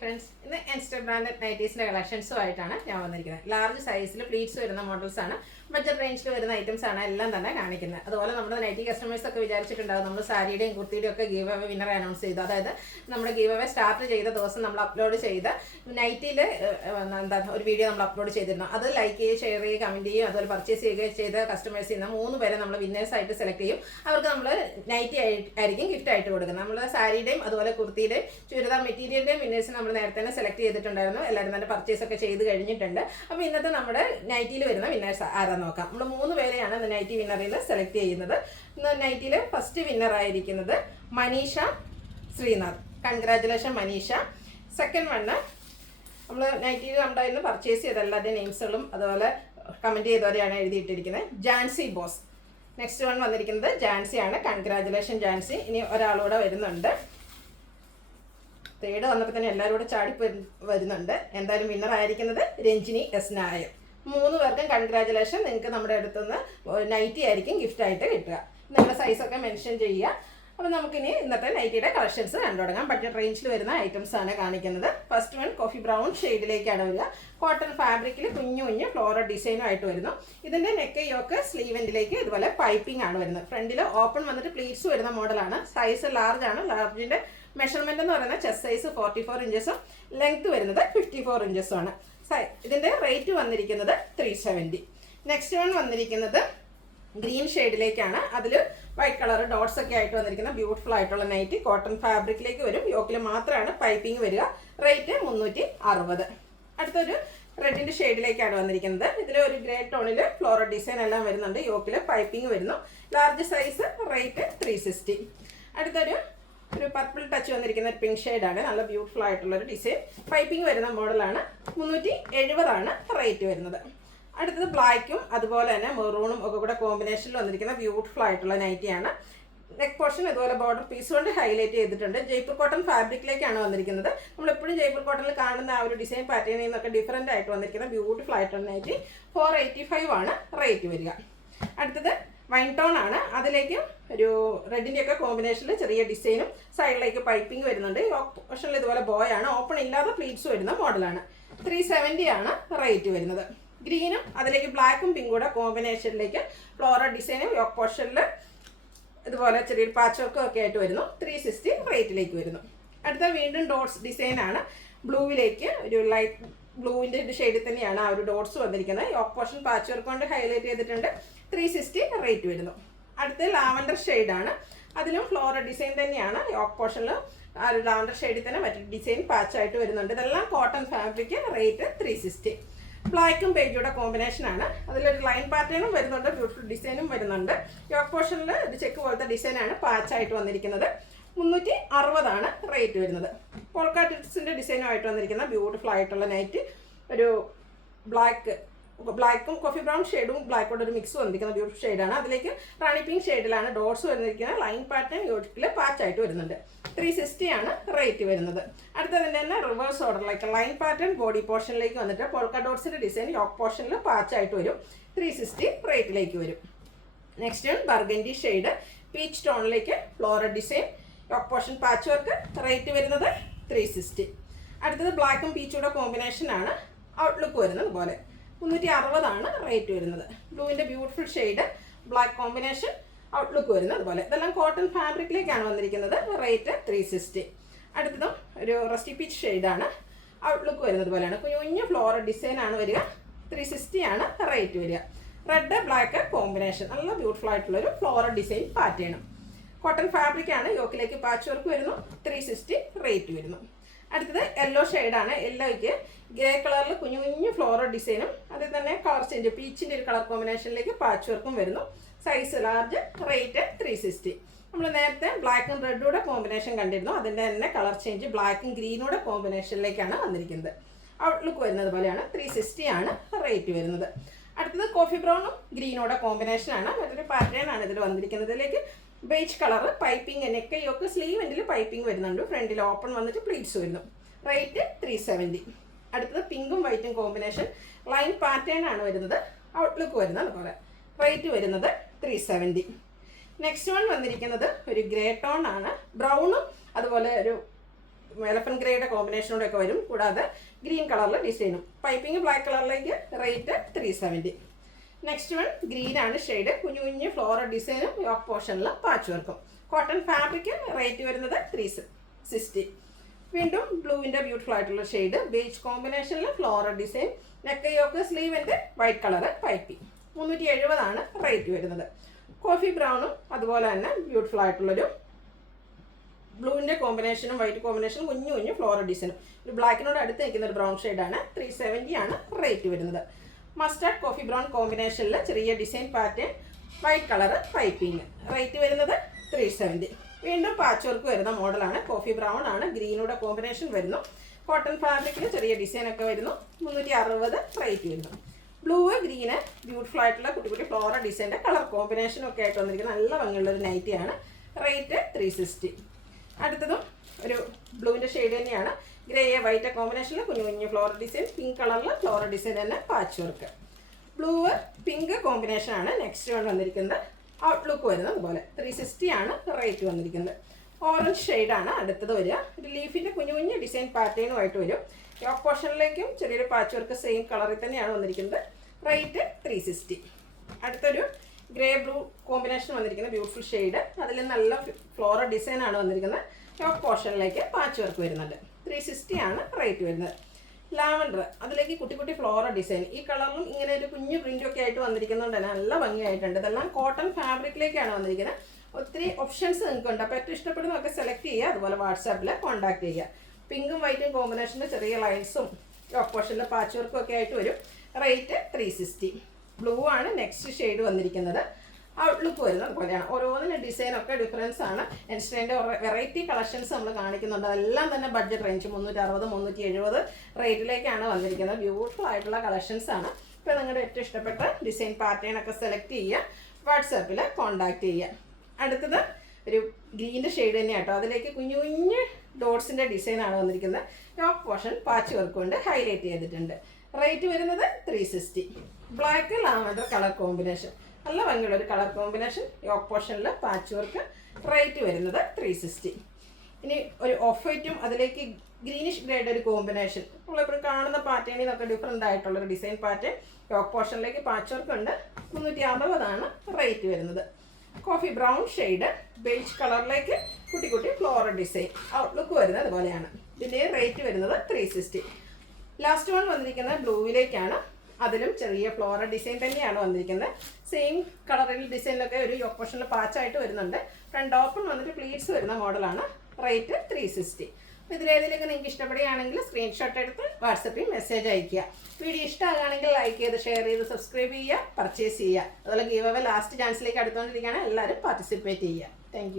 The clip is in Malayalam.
ഫ്രണ്ട്സ്, ഇന്ന് ഇൻസ്റ്റ ബ്രാൻഡഡ് നൈറ്റീസിൻ്റെ കളക്ഷൻസുമായിട്ടാണ് ഞാൻ വന്നിരിക്കുന്നത്. ലാർജ് സൈസിൽ പ്ലീറ്റ്സ് വരുന്ന മോഡൽസാണ്, ബഡ്ജറ്റ് റേഞ്ചിൽ വരുന്ന ഐറ്റംസ് ആണ് എല്ലാം തന്നെ കാണിക്കുന്നത്. അതുപോലെ നമ്മുടെ നൈറ്റി കസ്റ്റമേഴ്സ് ഒക്കെ വിചാരിച്ചിട്ടുണ്ടാകും നമ്മൾ സാരിയുടെയും കുർത്തിയുടെയും ഒക്കെ ഗീവ് അവേ വിന്നറെ അനൗൺസ് ചെയ്തു. അതായത് നമ്മുടെ ഗീവ് അവേ സ്റ്റാർട്ട് ചെയ്ത ദിവസം നമ്മൾ അപ്ലോഡ് ചെയ്ത നൈറ്റിയിൽ ഒരു വീഡിയോ നമ്മൾ അപ്ലോഡ് ചെയ്തിരുന്നു. അത് ലൈക്ക് ചെയ്യുകയും ഷെയർ ചെയ്യുകയും കമൻറ്റ് ചെയ്യുകയും അതുപോലെ പർച്ചേസ് ചെയ്യുകയും ചെയ്ത കസ്റ്റമേഴ്സിൽ നിന്ന് 3 പേരെ നമ്മൾ വിന്നേഴ്സായിട്ട് സെലക്ട് ചെയ്യും. അവർക്ക് നമ്മൾ നൈറ്റി ആയിരിക്കും ഗിഫ്റ്റ് ആയിട്ട് കൊടുക്കുന്നത്. നമ്മൾ സാരിയുടെയും അതുപോലെ കുർത്തിയുടെയും ചുരിദാർ മെറ്റീരിയലിൻ്റെയും വിന്നേഴ്സ് നമ്മൾ നേരത്തെ തന്നെ സെലക്ട് ചെയ്തിട്ടുണ്ടായിരുന്നു. എല്ലാവരും തന്നെ പർച്ചേസ് ഒക്കെ ചെയ്ത് കഴിഞ്ഞിട്ടുണ്ട്. അപ്പോൾ ഇന്നത്തെ നമ്മുടെ നൈറ്റിയിൽ വരുന്ന വിന്നേഴ്സ് ആരാന്ന് നോക്കാം. നമ്മൾ 3 പേരെയാണ് ഇന്ന് നൈറ്റി വിന്നറിൽ നിന്ന് സെലക്ട് ചെയ്യുന്നത്. ഇന്ന് നൈറ്റിയിൽ ഫസ്റ്റ് വിന്നർ ആയിരിക്കുന്നത് Manisha Sreenath. Congratulation Manisha. Second one നമ്മൾ നൈറ്റിയിൽ ഉണ്ടായിരുന്നു പർച്ചേസ് ചെയ്ത എല്ലാവരുടെയും നെയിംസുകളും അതുപോലെ കമൻറ്റ് ചെയ്തവരെയാണ് എഴുതിയിട്ടിരിക്കുന്നത്. ജാൻസി ബോസ്. നെക്സ്റ്റ് വൺ വന്നിരിക്കുന്നത് ജാൻസിയാണ്. കൺഗ്രാജുലേഷൻ ജാൻസി. ഇനി ഒരാളൂടെ വരുന്നുണ്ട്. തേർഡ് വന്നപ്പോൾ തന്നെ എല്ലാവരും കൂടെ ചാടി വരുന്നുണ്ട്. എന്തായാലും വിന്നർ ആയിരിക്കുന്നത് രഞ്ജിനി എസ് നായർ. 3 പേർക്കും കൺഗ്രാജുലേഷൻ. നിങ്ങൾക്ക് നമ്മുടെ അടുത്തുനിന്ന് നൈറ്റി ആയിരിക്കും ഗിഫ്റ്റ് ആയിട്ട് കിട്ടുക. നിങ്ങളുടെ സൈസൊക്കെ മെൻഷൻ ചെയ്യുക. അപ്പോൾ നമുക്കിനി ഇന്നത്തെ നൈറ്റിയുടെ കളക്ഷൻസ് കണ്ടു തുടങ്ങാം. ബഡ്ജറ്റ് റേഞ്ചിൽ വരുന്ന ഐറ്റംസ് ആണ് കാണിക്കുന്നത്. ഫസ്റ്റ് വൺ കോഫി ബ്രൗൺ ഷെയ്ഡിലേക്കാണ് വരിക. കോട്ടൺ ഫാബ്രിക്കിൽ കുഞ്ഞു കുഞ്ഞു ഫ്ലോറൽ ഡിസൈനും ആയിട്ട് വരുന്നു. ഇതിൻ്റെ നെക്ക് യോക്ക് സ്ലീവ് എൻഡിലേക്ക് ഇതുപോലെ പൈപ്പിംഗ് ആണ് വരുന്നത്. ഫ്രണ്ടിൽ ഓപ്പൺ വന്നിട്ട് പ്ലീറ്റ്സ് വരുന്ന മോഡലാണ്. സൈസ് ലാർജ് ആണ്. ലാർജിൻ്റെ മെഷർമെൻറ്റ് എന്ന് പറയുന്നത് ചെസ്റ്റ് സൈസ് 44 ഇഞ്ചസും ലെങ്ത് വരുന്നത് 54 ഇഞ്ചസും ആണ്. ഇതിൻ്റെ റേറ്റ് വന്നിരിക്കുന്നത് 370. നെക്സ്റ്റ് വൺ വന്നിരിക്കുന്നത് ഗ്രീൻ ഷെയ്ഡിലേക്കാണ്. അതിൽ വൈറ്റ് കളർ ഡോട്ട്സ് ഒക്കെ ആയിട്ട് വന്നിരിക്കുന്ന ബ്യൂട്ടിഫുൾ ആയിട്ടുള്ള നൈറ്റി. കോട്ടൺ ഫാബ്രിക്കിലേക്ക് വരും. യോക്കിൽ മാത്രമാണ് പൈപ്പിംഗ് വരിക. റേറ്റ് 360. അടുത്തൊരു റെഡിൻ്റെ ഷെയ്ഡിലേക്കാണ് വന്നിരിക്കുന്നത്. ഇതിൽ ഒരു ഗ്രേ ടോണിൽ ഫ്ലോറൽ ഡിസൈൻ എല്ലാം വരുന്നുണ്ട്. യോക്കിൽ പൈപ്പിംഗ് വരുന്നു. Large size. റേറ്റ് 360. അടുത്തൊരു പർപ്പിൾ ടച്ച് വന്നിരിക്കുന്ന ഒരു പിങ്ക് ഷെയ്ഡാണ്. നല്ല ബ്യൂട്ടിഫുൾ ആയിട്ടുള്ളൊരു ഡിസൈൻ. പൈപ്പിംഗ് വരുന്ന മോഡലാണ്. 370 റേറ്റ് വരുന്നത്. അടുത്തത് ബ്ലാക്കും അതുപോലെ തന്നെ മെറൂണും ഒക്കെ കൂടെ കോമ്പിനേഷനിൽ വന്നിരിക്കുന്ന ബ്യൂട്ടിഫുൾ ആയിട്ടുള്ള നൈറ്റിയാണ്. നെക്ക് പോർഷൻ ഇതുപോലെ ബോർഡർ പീസ് കൊണ്ട് ഹൈലൈറ്റ് ചെയ്തിട്ടുണ്ട്. ജയ്പൂർ കോട്ടൺ ഫാബ്രിക്കിലേക്കാണ് വന്നിരിക്കുന്നത്. നമ്മളെപ്പോഴും ജയ്പൂർ കോട്ടണിൽ കാണുന്ന ആ ഒരു ഡിസൈൻ പാറ്റേണിൽ നിന്നൊക്കെ ഡിഫറൻ്റ് ആയിട്ട് വന്നിരിക്കുന്ന ബ്യൂട്ടിഫുൾ ആയിട്ടുള്ള നൈറ്റി. 485 റേറ്റ് വരിക. അടുത്തത് വൈൻ ടോൺ ആണ്. അതിലേക്ക് ഒരു റെഡിൻ്റെയൊക്കെ കോമ്പിനേഷനിൽ ചെറിയ ഡിസൈനും സൈഡിലേക്ക് പൈപ്പിംഗ് വരുന്നുണ്ട്. ഓപ്ഷനിൽ ഇതുപോലെ ബോയാണ്. ഓപ്പൺ ഇല്ലാതെ പ്ലീറ്റ്സ് വരുന്ന മോഡലാണ്. 370 റേറ്റ് വരുന്നത്. ഗ്രീനും അതിലേക്ക് ബ്ലാക്കും പിങ്കും കൂടെ കോമ്പിനേഷനിലേക്ക് ഫ്ലോറൽ ഡിസൈനും യോക്ക് പോർഷനിൽ ഇതുപോലെ ചെറിയൊരു പാച്ച് വർക്കും ഒക്കെ ആയിട്ട് വരുന്നു. 360 റേറ്റിലേക്ക് വരുന്നു. അടുത്ത വീണ്ടും ഡോട്ട്സ് ഡിസൈനാണ്. ബ്ലൂവിലേക്ക് ഒരു ലൈറ്റ് ബ്ലൂവിൻ്റെ ഷെയ്ഡിൽ തന്നെയാണ് ആ ഒരു ഡോട്ട്സ് വന്നിരിക്കുന്നത്. യോക്ക് പോർഷൻ പാച്ച് വർക്ക് കൊണ്ട് ഹൈലൈറ്റ് ചെയ്തിട്ടുണ്ട്. 360 റേറ്റ് വരുന്നു. അടുത്ത ലാവൻഡർ ഷെയ്ഡാണ്. അതിലും ഫ്ലോറൽ ഡിസൈൻ തന്നെയാണ്. യോക്ക് പോർഷനിൽ ആ ഒരു ലാവൻഡർ ഷെയ്ഡിൽ തന്നെ മറ്റൊരു ഡിസൈൻ പാച്ചായിട്ട് വരുന്നുണ്ട്. ഇതെല്ലാം കോട്ടൺ ഫാബ്രിക്. റേറ്റ് 360. ബ്ലാക്കും ബേജുടെ കോമ്പിനേഷനാണ്. അതിലൊരു ലൈൻ പാറ്റേണും വരുന്നുണ്ട്. ബ്യൂട്ടിഫുൾ ഡിസൈനും വരുന്നുണ്ട്. യോക്ക് പോർഷനിൽ ഒരു ചെക്ക് പോലത്തെ ഡിസൈനാണ് പാച്ചായിട്ട് വന്നിരിക്കുന്നത്. 360 റേറ്റ് വരുന്നത്. പോൾക്കാ ടിപ്സിൻ്റെ ഡിസൈനുമായിട്ട് വന്നിരിക്കുന്ന ബ്യൂട്ടിഫുൾ ആയിട്ടുള്ള നൈറ്റ്. ഒരു ബ്ലാക്കും കോഫി ബ്രൗൺ ഷെയ്ഡും ബ്ലാക്കോട് ഒരു മിക്സ് വന്നിരിക്കുന്ന ബ്യൂട്ടിഫുൾ ഷെയ്ഡാണ്. അതിലേക്ക് റാണി പിങ്ക് ഷെയ്ഡിലാണ് ഡോട്ട്സ് വന്നിരിക്കുന്നത്. ലൈൻ പാറ്റേൺ യോക്കിൽ പാച്ചായിട്ട് വരുന്നുണ്ട്. 360 റേറ്റ് വരുന്നത്. അടുത്തതിൻ്റെ തന്നെ റിവേഴ്സ് ഓർഡറിലേക്ക് ലൈൻ പാറ്റേൺ ബോഡി പോർഷനിലേക്ക് വന്നിട്ട് പോൾക്ക ഡോട്ട്സിൻ്റെ ഡിസൈൻ യോക്ക് പോർഷനിൽ പാച്ചായിട്ട് വരും. 360 റേറ്റിലേക്ക് വരും. നെക്സ്റ്റ് ബർഗൻഡി ഷെയ്ഡ് പീച്ച് ടോണിലേക്ക് floral design yoke portion patch work. Rate വരുന്നത് 360. അടുത്തത് ബ്ലാക്കും പീച്ചൂടെ കോമ്പിനേഷനാണ്. ഔട്ട്ലുക്ക് വരുന്നത് പോലെ 360 റേറ്റ് വരുന്നത്. ബ്ലൂവിൻ്റെ beautiful shade black combination outlook വരുന്നത് അതുപോലെ. ഇതെല്ലാം കോട്ടൺ ഫാബ്രിക്കിലേക്കാണ് വന്നിരിക്കുന്നത്. റേറ്റ് 360. അടുത്തതും ഒരു റസ്റ്റി പീച്ച് ഷെയ്ഡാണ്. ഔട്ട്ലുക്ക് വരുന്നത് പോലെയാണ്. കുഞ്ഞു കുഞ്ഞു ഫ്ലോറൽ ഡിസൈനാണ് വരിക. 360 റേറ്റ് വരിക. Red black combination. നല്ല ബ്യൂട്ടിഫുൾ ആയിട്ടുള്ളൊരു ഫ്ലോറൽ ഡിസൈൻ പാറ്റേണും. കോട്ടൺ ഫാബ്രിക്കാണ്. യോക്കിലേക്ക് പാച്ച് വർക്ക് വരുന്നു. 360 റേറ്റ് വരുന്നു. അടുത്തത് യെല്ലോ ഷെയ്ഡാണ്. യെല്ലോയ്ക്ക് ഗ്രേ കളറിൽ കുഞ്ഞു കുഞ്ഞു ഫ്ലോറൽ ഡിസൈനും അതിൽ തന്നെ കളർ ചേഞ്ച് പീച്ചിൻ്റെ ഒരു കളർ കോമ്പിനേഷനിലേക്ക് പാച്ച് വർക്കും വരുന്നു. Size large. റേറ്റ് 360. നമ്മൾ നേരത്തെ ബ്ലാക്കും റെഡൂടെ കോമ്പിനേഷൻ കണ്ടിരുന്നു. അതിൻ്റെ തന്നെ കളർ ചേഞ്ച് ബ്ലാക്കും ഗ്രീനൂടെ കോമ്പിനേഷനിലേക്കാണ് വന്നിരിക്കുന്നത്. ഔട്ട്ലുക്ക് വരുന്നത് പോലെയാണ്. 360 റേറ്റ് വരുന്നത്. അടുത്തത് കോഫി ബ്രൗണും ഗ്രീനോടെ കോമ്പിനേഷനാണ്. മറ്റൊരു പാറ്റേൺ ആണ് ഇതിൽ വന്നിരിക്കുന്നത്. ഇതിലേക്ക് beige colour piping neck yoke sleeve എൻഡിൽ പൈപ്പിംഗ് വരുന്നുണ്ട്. ഫ്രണ്ടിൽ ഓപ്പൺ വന്നിട്ട് പ്ലീറ്റ്സ് വരുന്നു. റേറ്റ് 370. അടുത്തത് പിങ്കും വൈറ്റും കോമ്പിനേഷൻ ലൈൻ പാറ്റേൺ ആണ് വരുന്നത്. ഔട്ട്ലുക്ക് വരുന്നത് അതുപോലെ. റേറ്റ് വരുന്നത് 370. നെക്സ്റ്റ് വൺ വന്നിരിക്കുന്നത് ഒരു ഗ്രേ ടോൺ ആണ്. ബ്രൗണും അതുപോലെ ഒരു എലഫന്റ് ഗ്രേയുടെ കോമ്പിനേഷനോടെ ഒക്കെ വരും. കൂടാതെ ഗ്രീൻ കളറിൽ ഡിസൈനും. പൈപ്പിംഗ് ബ്ലാക്ക് കളറിലേക്ക് റേറ്റ് 370. നെക്സ്റ്റ് വൺ ഗ്രീൻ ആണ് ഷെയ്ഡ്. കുഞ്ഞു കുഞ്ഞു ഫ്ലോറൽ ഡിസൈനും യോക്ക് പോർഷനിൽ പാച്ച് വർക്കും. കോട്ടൺ ഫാബ്രിക് റേറ്റ് വരുന്നത് 360. വീണ്ടും ബ്ലൂവിൻ്റെ ബ്യൂട്ടിഫുൾ ആയിട്ടുള്ള ഷെയ്ഡ്. ബേജ് കോമ്പിനേഷനിൽ ഫ്ലോറൽ ഡിസൈൻ. നെക്ക് യോക്ക് സ്ലീവിൻ്റെ വൈറ്റ് കളറ് പൈപ്പിംഗ്. 370 റേറ്റ് വരുന്നത്. കോഫി ബ്രൗണും അതുപോലെ തന്നെ ബ്യൂട്ടിഫുൾ ആയിട്ടുള്ളൊരു ബ്ലൂവിൻ്റെ കോമ്പിനേഷനും വൈറ്റ് കോമ്പിനേഷനും കുഞ്ഞു കുഞ്ഞു ഫ്ലോറൽ ഡിസൈനും. ഒരു ബ്ലാക്കിനോട് അടുത്ത് നിൽക്കുന്ന ഒരു ബ്രൗൺ ഷെയ്ഡാണ്. 370 റേറ്റ് വരുന്നത്. മസ്റ്റാർഡ് കോഫി ബ്രൗൺ കോമ്പിനേഷനിൽ ചെറിയ design pattern white colour piping. Rate വരുന്നത് 370. വീണ്ടും പാച്ച് വർക്ക് വരുന്ന മോഡലാണ്. കോഫി ബ്രൗൺ ആണ്. ഗ്രീനൂടെ കോമ്പിനേഷൻ വരുന്നു. കോട്ടൺ ഫാബ്രിക്കിൽ ചെറിയ ഡിസൈനൊക്കെ വരുന്നു. 360 റേറ്റ് വരുന്നു. ബ്ലൂ ഗ്രീന് ബ്യൂട്ടിഫുൾ ആയിട്ടുള്ള കുട്ടി കുട്ടി ഫ്ലോറൽ ഡിസൈൻ്റെ കളർ കോമ്പിനേഷനും ഒക്കെ ആയിട്ട് വന്നിരിക്കുന്ന നല്ല ഭംഗിയുള്ളൊരു നൈറ്റിയാണ്. റേറ്റ് 360. അടുത്തതും ഒരു ബ്ലൂവിൻ്റെ ഷെയ്ഡ് തന്നെയാണ്. ഗ്രേ വൈറ്റ് കോമ്പിനേഷനിൽ കുഞ്ഞു കുഞ്ഞു ഫ്ലോറൽ ഡിസൈൻ. പിങ്ക് കളറിൽ ഫ്ലോറൽ ഡിസൈൻ തന്നെ പാച്ച് വർക്ക്. ബ്ലൂ പിങ്ക് കോമ്പിനേഷനാണ് നെക്സ്റ്റ് വൺ വന്നിരിക്കുന്നത്. ഔട്ട്ലുക്ക് വരുന്നത് അതുപോലെ 360 റേറ്റ് വന്നിരിക്കുന്നത്. ഓറഞ്ച് ഷെയ്ഡാണ് അടുത്തത് വരിക. ഒരു ലീഫിൻ്റെ കുഞ്ഞു കുഞ്ഞു ഡിസൈൻ പാറ്റേണുമായിട്ട് വരും. യോക്ക് പോർഷനിലേക്കും ചെറിയൊരു പാച്ച് വർക്ക് സെയിം കളറിൽ തന്നെയാണ് വന്നിരിക്കുന്നത്. റേറ്റ് 360. അടുത്തൊരു ഗ്രേ ബ്ലൂ കോമ്പിനേഷൻ വന്നിരിക്കുന്ന ബ്യൂട്ടിഫുൾ ഷെയ്ഡ്. അതിൽ നല്ല ഫ്ലോറൽ ഡിസൈനാണ് വന്നിരിക്കുന്നത്. യോക്ക് പോർഷനിലേക്ക് പാച്ച് വർക്ക് വരുന്നുണ്ട്. 360 റേറ്റ് വരുന്നത്. ലാവൻഡർ അതിലേക്ക് കുട്ടി കുട്ടി ഫ്ലോറൽ ഡിസൈൻ. ഈ കളറിലും ഇങ്ങനെ ഒരു കുഞ്ഞു പ്രിൻ്റൊക്കെ ആയിട്ട് വന്നിരിക്കുന്നതുകൊണ്ട് തന്നെ നല്ല ഭംഗിയായിട്ടുണ്ട്. ഇതെല്ലാം കോട്ടൺ ഫാബ്രിക്കിലേക്കാണ് വന്നിരിക്കുന്നത്. ഒത്തിരി ഓപ്ഷൻസ് നിങ്ങൾക്കുണ്ട്. അപ്പോൾ ഏറ്റവും ഇഷ്ടപ്പെടുന്നതൊക്കെ സെലക്ട് ചെയ്യുക. അതുപോലെ വാട്സാപ്പിൽ കോൺടാക്ട് ചെയ്യുക. പിങ്കും വൈറ്റും കോമ്പിനേഷനിൽ ചെറിയ ലൈൻസും യോക്ക് പോർഷനിൽ പാച്ച് വർക്കും ഒക്കെ ആയിട്ട് വരും. റേറ്റ് 360. ബ്ലൂ ആണ് നെക്സ്റ്റ് ഷെയ്ഡ് വന്നിരിക്കുന്നത്. ഔട്ട്ലുക്ക് വരുന്നത് അതുപോലെയാണ്. ഓരോന്നിൻ്റെ ഡിസൈനൊക്കെ ഡിഫറൻസ് ആണ്. ഇൻസ്റ്റൻ്റെ വെറൈറ്റി കളക്ഷൻസ് നമ്മൾ കാണിക്കുന്നുണ്ട്. അതെല്ലാം തന്നെ ബഡ്ജറ്റ് റേഞ്ച് 360 370 റേറ്റിലേക്കാണ് വന്നിരിക്കുന്നത്. ബ്യൂട്ടിഫുൾ ആയിട്ടുള്ള കളക്ഷൻസ് ആണ്. ഇപ്പോൾ നിങ്ങളുടെ ഏറ്റവും ഇഷ്ടപ്പെട്ട ഡിസൈൻ പാറ്റേൺ ഒക്കെ സെലക്ട് ചെയ്യുക. വാട്സാപ്പിൽ കോൺടാക്ട് ചെയ്യുക. അടുത്തത് ഒരു ഗ്രീൻ്റെ ഷെയ്ഡ് തന്നെയാണ് കേട്ടോ. അതിലേക്ക് കുഞ്ഞു കുഞ്ഞ് ഡോട്ട്സിൻ്റെ ഡിസൈനാണ് വന്നിരിക്കുന്നത്. യോക്ക് പോർഷൻ പാച്ച് വർക്ക് കൊണ്ട് ഹൈലൈറ്റ് ചെയ്തിട്ടുണ്ട്. റേറ്റ് വരുന്നത് 360. Black lavender colour combination. നല്ല ഭംഗിയുള്ളൊരു കളർ കോമ്പിനേഷൻ. യോക്ക് പോർഷനിൽ പാച്ച് വർക്ക്. റേറ്റ് വരുന്നത് 360. ഇനി ഒരു ഓഫ് വൈറ്റും അതിലേക്ക് ഗ്രീനിഷ് ഗ്രേഡ് ഒരു കോമ്പിനേഷൻ. നമ്മളിപ്പോൾ കാണുന്ന പാറ്റേണിൽ നിന്നൊക്കെ ഡിഫറെൻ്റ് ആയിട്ടുള്ളൊരു ഡിസൈൻ പാറ്റേൺ. യോക്ക് പോർഷനിലേക്ക് പാച്ച് വർക്ക് ഉണ്ട്. 360 റേറ്റ് വരുന്നത്. Coffee brown shade. ബേജ് കളറിലേക്ക് കുട്ടി കുട്ടി ഫ്ലോറൽ ഡിസൈൻ. ഔട്ട്ലുക്ക് വരുന്നത് അതുപോലെയാണ്. ഇതിൻ്റെ റേറ്റ് വരുന്നത് 360. ലാസ്റ്റ് വൺ വന്നിരിക്കുന്നത് ബ്ലൂവിലേക്കാണ്. അതിലും ചെറിയ ഫ്ലോറൽ ഡിസൈൻ തന്നെയാണ് വന്നിരിക്കുന്നത്. സെയിം കളറിൽ ഡിസൈനിലൊക്കെ ഒരു യോക്ക് പോർഷനിൽ പാച്ചായിട്ട് വരുന്നുണ്ട്. ഫ്രണ്ട് ഓപ്പൺ വന്നിട്ട് പ്ലീറ്റ്സ് വരുന്ന മോഡലാണ്. റേറ്റ് 360. അപ്പോൾ ഇതിലേതിലേക്ക് നിങ്ങൾക്ക് ഇഷ്ടപ്പെടുകയാണെങ്കിൽ സ്ക്രീൻഷോട്ട് എടുത്ത് വാട്സപ്പിൽ മെസ്സേജ് അയയ്ക്കുക. വീഡിയോ ഇഷ്ടമാകുകയാണെങ്കിൽ ലൈക്ക് ചെയ്ത് ഷെയർ ചെയ്ത് സബ്സ്ക്രൈബ് ചെയ്യുക. പർച്ചേസ് ചെയ്യുക. അതുപോലെ ഗീവ് അവേ ലാസ്റ്റ് ചാൻസിലേക്ക് അടുത്തുകൊണ്ടിരിക്കുകയാണ്. എല്ലാവരും പാർട്ടിസിപ്പേറ്റ് ചെയ്യുക. താങ്ക്